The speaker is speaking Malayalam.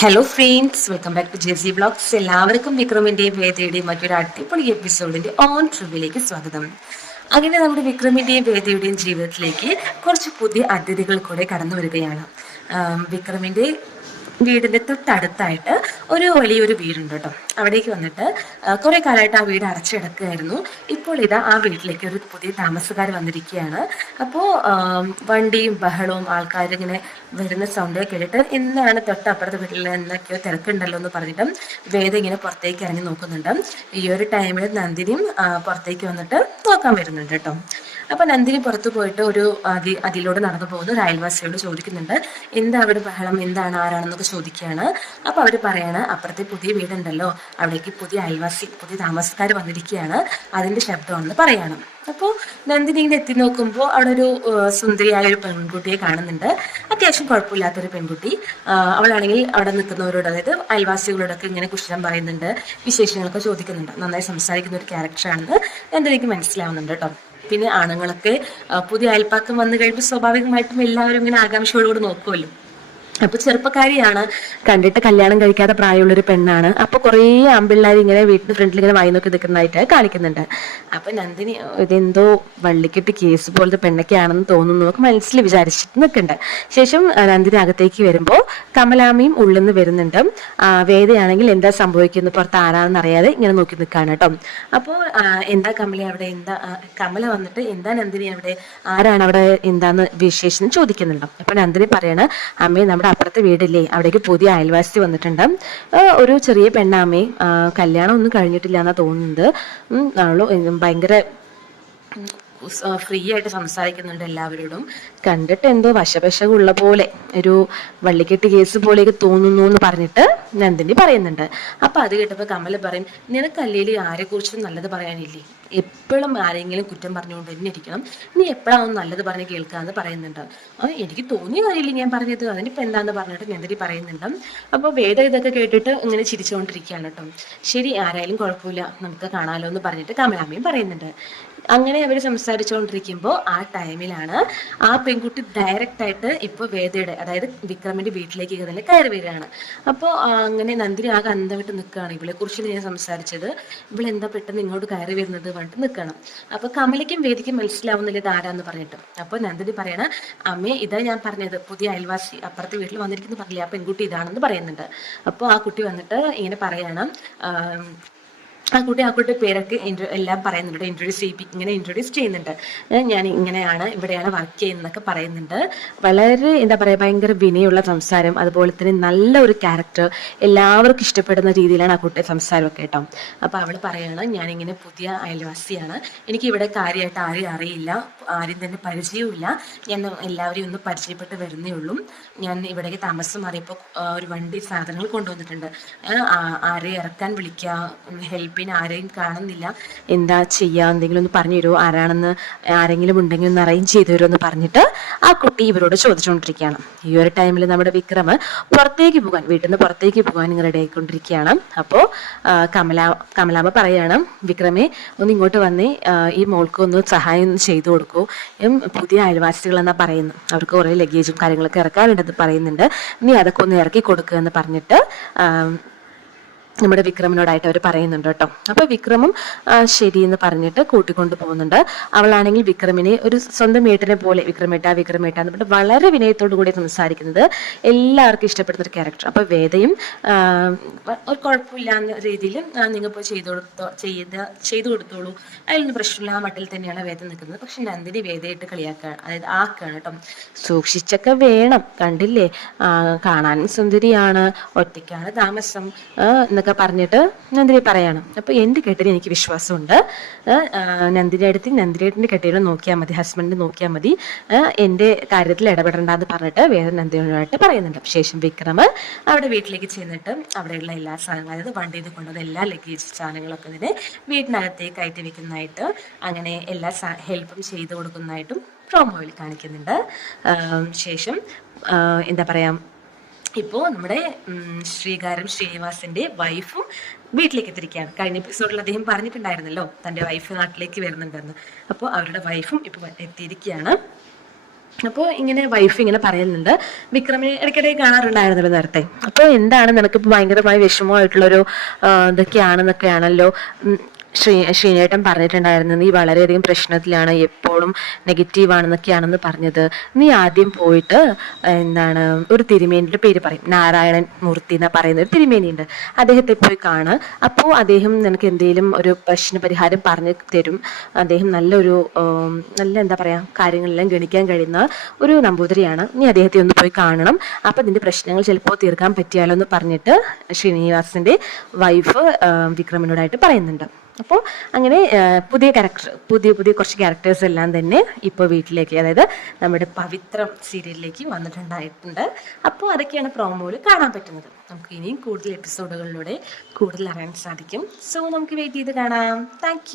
Hello friends welcome back to Jessy blogs എല്ലാവർക്കും വിക്രമിന്റെയും വേദയുടെയും മറ്റൊരു അടിപൊളി എപ്പിസോഡിന്റെ ഓൺ ട്രിബിലേക്ക് സ്വാഗതം. അങ്ങനെ നമ്മുടെ വിക്രമിന്റെയും വേദയുടെയും ജീവിതത്തിലേക്ക് കുറച്ച് പുതിയ അതിഥികൾ കൂടെ കടന്നു വരികയാണ്. വിക്രമിന്റെ വീടിന്റെ തൊട്ടടുത്തായിട്ട് ഒരു വലിയൊരു വീടുണ്ട് കേട്ടോ. അവിടേക്ക് വന്നിട്ട് കുറെ കാലമായിട്ട് ആ വീട് അടച്ചിടക്കുകയായിരുന്നു. ഇപ്പോൾ ഇതാ ആ വീട്ടിലേക്ക് ഒരു പുതിയ താമസക്കാർ വന്നിരിക്കുകയാണ്. അപ്പോൾ വണ്ടിയും ബഹളവും ആൾക്കാരിങ്ങനെ വരുന്ന സൗണ്ട് കേട്ടിട്ട് ഇന്നാണ് തൊട്ടപ്പുറത്തെ വീട്ടിൽ എന്തൊക്കെയോ തിരക്കുണ്ടല്ലോ എന്ന് പറഞ്ഞിട്ട് വേദ ഇങ്ങനെ പുറത്തേക്ക് ഇറങ്ങി നോക്കുന്നുണ്ട്. ഈ ഒരു ടൈമിൽ നന്ദിനിയും പുറത്തേക്ക് വന്നിട്ട് നോക്കാൻ വരുന്നുണ്ട് കേട്ടോ. അപ്പൊ നന്ദിനി പുറത്തു പോയിട്ട് ഒരു അതി അതിലൂടെ നടന്നു പോകുന്ന. ഒരു അയൽവാസിയോട് ചോദിക്കുന്നുണ്ട് എന്താ അവിടെ ബഹളം? എന്താണ്? ആരാണെന്നൊക്കെ ചോദിക്കുകയാണ്. അപ്പൊ അവർ പറയാണ് അപ്പുറത്തെ പുതിയ വീടുണ്ടല്ലോ. അവിടേക്ക് പുതിയ അയൽവാസി പുതിയ താമസക്കാർ വന്നിരിക്കുകയാണ്. അതിന്റെ ശബ്ദമാണെന്ന് പറയണം. അപ്പോൾ നന്ദിനി ഇങ്ങനെ എത്തി നോക്കുമ്പോൾ അവിടെ ഒരു സുന്ദരിയായ ഒരു പെൺകുട്ടിയെ കാണുന്നുണ്ട്. അത്യാവശ്യം കുഴപ്പമില്ലാത്തൊരു പെൺകുട്ടി. അവളാണെങ്കിൽ അവിടെ നിൽക്കുന്നവരോട് അതായത് അയൽവാസികളോടൊക്കെ ഇങ്ങനെ കുശലം പറയുന്നുണ്ട് വിശേഷങ്ങളൊക്കെ ചോദിക്കുന്നുണ്ട്. നന്നായി സംസാരിക്കുന്ന ഒരു ക്യാരക്ടറാണെന്ന് നന്ദിനിക്ക് മനസ്സിലാവുന്നുണ്ട് കേട്ടോ. പിന്നെ ആണുങ്ങളൊക്കെ പുതിയ അയൽപ്പാക്കം വന്നു കഴിയുമ്പോൾ സ്വാഭാവികമായിട്ടും എല്ലാവരും ഇങ്ങനെ ആകാംക്ഷയോടുകൂടി നോക്കുമല്ലോ അപ്പൊ ചെറുപ്പക്കാരിയാണ് കണ്ടിട്ട് കല്യാണം കഴിക്കാത്ത പ്രായമുള്ള ഒരു പെണ്ണാണ്. അപ്പൊ കുറേ ആമ്പിള്ളേർ ഇങ്ങനെ വീട്ടിന് ഫ്രണ്ടിൽ ഇങ്ങനെ വായി നോക്കി നിൽക്കുന്നതായിട്ട് കാണിക്കുന്നുണ്ട്. അപ്പൊ നന്ദിനി ഇതെന്തോ വള്ളിക്കെട്ട് കേസ് പോലത്തെ പെണ്ണൊക്കെയാണെന്ന് തോന്നുന്നു നമുക്ക് മനസ്സിൽ വിചാരിച്ചിട്ട് നിൽക്കുന്നുണ്ട് ശേഷം നന്ദിനി അകത്തേക്ക് വരുമ്പോൾ കമലാമയും ഉള്ളിൽ നിന്ന് വരുന്നുണ്ട് വേദയാണെങ്കിൽ എന്താ സംഭവിക്കുന്നത് പുറത്ത് ആരാണെന്ന് അറിയാതെ ഇങ്ങനെ നോക്കി നിൽക്കാണ് കേട്ടോ. അപ്പോൾ എന്താ കമല അവിടെ? എന്താ കമല വന്നിട്ട് എന്താ നന്ദിനി അവിടെ? ആരാണ് അവിടെ? എന്താന്ന് വിശേഷം ചോദിക്കുന്നുണ്ടോ. അപ്പൊ നന്ദിനി പറയണ അമ്മയെ നമ്മുടെ അപ്പുറത്തെ വീടില്ലേ? അവിടേക്ക് പുതിയ അയൽവാസി വന്നിട്ടുണ്ട്. ഒരു ചെറിയ പെണ്ണാമ്മേ കല്യാണം ഒന്നും കഴിഞ്ഞിട്ടില്ല എന്നാ തോന്നുന്നത് ഭയങ്കര ഫ്രീ ആയിട്ട് സംസാരിക്കുന്നുണ്ട് എല്ലാവരോടും. കണ്ടിട്ട് എന്തോ വശപശകുള്ള പോലെ ഒരു വള്ളിക്കെട്ട് കേസ് പോലെയൊക്കെ തോന്നുന്നു എന്ന് പറഞ്ഞിട്ട് നന്ദിനി പറയുന്നുണ്ട്. അപ്പൊ അത് കേട്ടപ്പോ കമല പറയും നിനക്ക് ആരെ കുറിച്ചും നല്ലത് പറയാനില്ലേ? എപ്പോഴും ആരെങ്കിലും കുറ്റം പറഞ്ഞുകൊണ്ട് തന്നെ ഇരിക്കണം നീ എപ്പോഴാണ് നല്ലത് പറഞ്ഞ് കേൾക്കാന്ന് പറയുന്നുണ്ട്. ആ എനിക്ക് തോന്നിയ കാര്യമില്ല ഞാൻ പറഞ്ഞത്. അതിനിപ്പോ എന്താന്ന് പറഞ്ഞിട്ട് നന്ദിനി പറയുന്നുണ്ട്. അപ്പോൾ വേദ ഇതൊക്കെ കേട്ടിട്ട് ഇങ്ങനെ ചിരിച്ചുകൊണ്ടിരിക്കുകയാണ് കേട്ടോ. ശരി ആരായാലും കുഴപ്പമില്ല. നമുക്ക് കാണാമല്ലോ എന്ന് പറഞ്ഞിട്ട് കമലാമ്മയും പറയുന്നുണ്ട്. അങ്ങനെ അവർ സംസാരിച്ചുകൊണ്ടിരിക്കുമ്പോൾ ആ ടൈമിലാണ് ആ പെൺകുട്ടി ഡയറക്റ്റ് ആയിട്ട് ഇപ്പോൾ വേദയുടെ അതായത് വിക്രമിന്റെ വീട്ടിലേക്ക് തന്നെ കയറി വരികയാണ്. അപ്പോൾ അങ്ങനെ നന്ദിനി ആകെ അന്തം വിട്ട് നിൽക്കുകയാണ്. ഇവളെ കുറിച്ച് ഞാൻ സംസാരിച്ചത്. ഇവളെന്താ പെട്ടെന്ന് ഇങ്ങോട്ട് കയറി വരുന്നത്? പറഞ്ഞിട്ട് നിൽക്കണം. അപ്പൊ കമലയ്ക്കും വേദിക്കും മനസ്സിലാവുന്നില്ല ഇത് ആരാന്ന് പറഞ്ഞിട്ട്. അപ്പൊ നന്ദിനി പറയണ അമ്മേ ഇതാ ഞാൻ പറഞ്ഞത്. പുതിയ അയൽവാസി അപ്പുറത്തെ വീട്ടിൽ വന്നിരിക്കുന്നു പറഞ്ഞില്ല? ആ പെൺകുട്ടി ഇതാണെന്ന് പറയുന്നുണ്ട്. അപ്പോൾ ആ കുട്ടി വന്നിട്ട് ഇങ്ങനെ പറയണം ആം, കുട്ടി ആ കുട്ടിയുടെ പേരൊക്കെ എല്ലാം പറയുന്നുണ്ട്. ഇൻട്രൊഡ്യൂസ് ചെയ്യിപ്പി ഇങ്ങനെ ഇൻട്രൊഡ്യൂസ് ചെയ്യുന്നുണ്ട്. ഞാൻ ഇങ്ങനെയാണ് ഇവിടെയാണ് വർക്ക് ചെയ്യുന്നതൊക്കെ പറയുന്നുണ്ട്. വളരെ എന്താ പറയുക ഭയങ്കര വിനയുള്ള സംസാരം അതുപോലെ തന്നെ നല്ല ഒരു ക്യാരക്ടർ എല്ലാവർക്കും ഇഷ്ടപ്പെടുന്ന രീതിയിലാണ് ആ കുട്ടിയെ സംസാരമൊക്കെ കേട്ടോ. അപ്പോൾ അവൾ പറയണം ഞാനിങ്ങനെ പുതിയ അയൽവാസിയാണ്. എനിക്ക് ഇവിടെ കാര്യമായിട്ട് ആരെയും അറിയില്ല. ആരും തന്നെ പരിചയവുമില്ല. ഞാൻ എല്ലാവരെയും ഒന്ന് പരിചയപ്പെട്ട് വരുന്നേ ഉള്ളൂ. ഞാൻ ഇവിടേക്ക് താമസം മാറിയപ്പോൾ ഒരു വണ്ടി സാധനങ്ങൾ കൊണ്ടുവന്നിട്ടുണ്ട്. ആരെയും ഇറക്കാൻ വിളിക്കുക ഹെൽപ്പിന് ആരെയും കാണുന്നില്ല. എന്താ ചെയ്യുക എന്തെങ്കിലും ഒന്ന് പറഞ്ഞു തരുമോ ആരാണെന്ന് ആരെങ്കിലും ഉണ്ടെങ്കിൽ ഒന്ന് അറേഞ്ച് ചെയ്തു തരുമോ എന്ന് പറഞ്ഞിട്ട് ആ കുട്ടി ഇവരോട് ചോദിച്ചുകൊണ്ടിരിക്കുകയാണ്. ഈ ഒരു ടൈമിൽ നമ്മുടെ വിക്രമ് പുറത്തേക്ക് പോകാൻ വീട്ടിൽ നിന്ന് പുറത്തേക്ക് പോകാൻ ഇങ്ങനെ റെഡി അപ്പോൾ കമല കമലാമ്മ പറയാണ് വിക്രമേ ഒന്ന് ഇങ്ങോട്ട് വന്നേ. ഈ മോൾക്ക് ഒന്ന് സഹായം ചെയ്തു കൊടുക്കൂ. പുതിയ അയൽവാസികൾ എന്നാ പറയുന്നു. അവർക്ക് കുറേ ലഗേജും കാര്യങ്ങളൊക്കെ ഇറക്കാനുണ്ടെന്ന് പറയുന്നുണ്ട്. നീ അതൊക്കെ ഒന്ന് ഇറക്കി കൊടുക്കുക എന്ന് പറഞ്ഞിട്ട് നമ്മുടെ വിക്രമിനോടായിട്ട് അവർ പറയുന്നുണ്ട് കേട്ടോ. അപ്പൊ വിക്രമും ശരി എന്ന് പറഞ്ഞിട്ട് കൂട്ടിക്കൊണ്ടു പോകുന്നുണ്ട്. അവളാണെങ്കിൽ വിക്രമിനെ ഒരു സ്വന്തം ഏട്ടനെ പോലെ വിക്രമേട്ട വിക്രമേട്ട എന്ന് പറഞ്ഞിട്ട് വളരെ വിനയത്തോടു കൂടി സംസാരിക്കുന്നത് എല്ലാവർക്കും ഇഷ്ടപ്പെടുന്ന ഒരു ക്യാരക്ടർ അപ്പോൾ വേദയും ഒരു കുഴപ്പമില്ലാന്ന രീതിയിൽ നിങ്ങൾ പോയി ചെയ്തു കൊടുത്തോ ചെയ്ത് ചെയ്തു കൊടുത്തോളൂ. അതിലൊന്നും പ്രശ്നമില്ല ആ മട്ടിൽ തന്നെയാണ് വേദ നിൽക്കുന്നത്. പക്ഷെ നന്ദിനി വേദയായിട്ട് കളിയാക്കാണ് അതായത് ആക്കാണ് കേട്ടോ. സൂക്ഷിച്ചൊക്കെ വേണം കണ്ടില്ലേ? കാണാനും സുന്ദരിയാണ് ഒറ്റയ്ക്കാണ് താമസം എന്നൊക്കെ പറഞ്ഞിട്ട് നന്ദിനി പറയാണ്. അപ്പൊ എന്റെ കെട്ടിന് എനിക്ക് വിശ്വാസമുണ്ട്? നന്ദിനി അടുത്ത് നന്ദിനിയുടെ കെട്ടിയിൽ നോക്കിയാൽ മതി ഹസ്ബൻഡ് നോക്കിയാൽ മതി. എന്റെ കാര്യത്തിൽ ഇടപെടേണ്ടെന്ന് പറഞ്ഞിട്ട് വേറെ നന്ദിനിയോടായിട്ട് പറയുന്നുണ്ട്. ശേഷം വിക്രമ് അവിടെ വീട്ടിലേക്ക് ചെന്നിട്ട് അവിടെയുള്ള എല്ലാ സാധനങ്ങളും അതായത് വണ്ടിയിൽ കൊണ്ടുവന്ന എല്ലാ ലഗേജ് സാധനങ്ങളൊക്കെ ഇതിനെ വീട്ടിനകത്തേക്ക് കയറ്റി വെക്കുന്നതായിട്ട് അങ്ങനെ എല്ലാ ഹെൽപ്പും ചെയ്തു കൊടുക്കുന്നതായിട്ടും പ്രോമോയിൽ കാണിക്കുന്നുണ്ട്. ശേഷം എന്താ പറയാ ഇപ്പോൾ നമ്മുടെ ശ്രീകാരം ശ്രീനിവാസിന്റെ വൈഫും വീട്ടിലേക്ക് എത്തിരിക്കുകയാണ് കഴിഞ്ഞ എപ്പിസോഡിൽ അദ്ദേഹം പറഞ്ഞിട്ടുണ്ടായിരുന്നല്ലോ തന്റെ വൈഫ് നാട്ടിലേക്ക് വരുന്നുണ്ടെന്ന്. അപ്പോൾ അവരുടെ വൈഫും ഇപ്പോൾ എത്തിയിരിക്കുകയാണ്. അപ്പോൾ ഇങ്ങനെ വൈഫ് ഇങ്ങനെ പറയുന്നുണ്ട്. വിക്രമിനെ ഇടയ്ക്കിടെ കാണാറുണ്ടായിരുന്നല്ലോ നേരത്തെ. അപ്പോൾ എന്താണ് നിനക്കിപ്പോൾ ഭയങ്കരമായി വിഷമമായിട്ടുള്ളൊരു ഇതൊക്കെയാണെന്നൊക്കെയാണല്ലോ. ശ്രീ ശ്രീനേട്ടൻ പറഞ്ഞിട്ടുണ്ടായിരുന്നു നീ വളരെയധികം പ്രശ്നത്തിലാണ് എപ്പോഴും നെഗറ്റീവ് ആണെന്നൊക്കെയാണെന്ന് പറഞ്ഞത്. നീ ആദ്യം പോയിട്ട് എന്താണ് ഒരു തിരുമേനിയുടെ പേര് പറയും. നാരായണൻ മൂർത്തി എന്ന് പറയുന്ന ഒരു തിരുമേനിയുണ്ട്. അദ്ദേഹത്തെ പോയി കാണ്. അപ്പോൾ അദ്ദേഹം നിനക്ക് എന്തെങ്കിലും ഒരു പ്രശ്ന പരിഹാരം പറഞ്ഞു തരും. അദ്ദേഹം നല്ലൊരു നല്ല എന്താ പറയാ കാര്യങ്ങളെല്ലാം ഗണിക്കാൻ കഴിയുന്ന ഒരു നമ്പൂതിരിയാണ്. നീ അദ്ദേഹത്തെ ഒന്ന് പോയി കാണണം. അപ്പോൾ നിന്റെ പ്രശ്നങ്ങൾ ചിലപ്പോൾ തീർക്കാൻ പറ്റിയാലോ എന്ന് പറഞ്ഞിട്ട് ശ്രീനിവാസിന്റെ വൈഫ് വിക്രമിനോടായിട്ട് പറയുന്നുണ്ട്. അപ്പോൾ അങ്ങനെ പുതിയ ക്യാരക്ടർ പുതിയ പുതിയ കുറച്ച് ക്യാരക്ടേഴ്സ് എല്ലാം തന്നെ ഇപ്പോൾ വീട്ടിലേക്ക് അതായത് നമ്മുടെ പവിത്രം സീരിയലിലേക്ക് വന്നിട്ടുണ്ടായിട്ടുണ്ട്. അപ്പോൾ അതൊക്കെയാണ് പ്രോമോയിൽ കാണാൻ പറ്റുന്നത്. നമുക്ക് ഇനിയും കൂടുതൽ എപ്പിസോഡുകളിലൂടെ കൂടുതൽ അറിയാൻ സാധിക്കും. സോ നമുക്ക് വെയിറ്റ് ചെയ്ത് കാണാം. താങ്ക്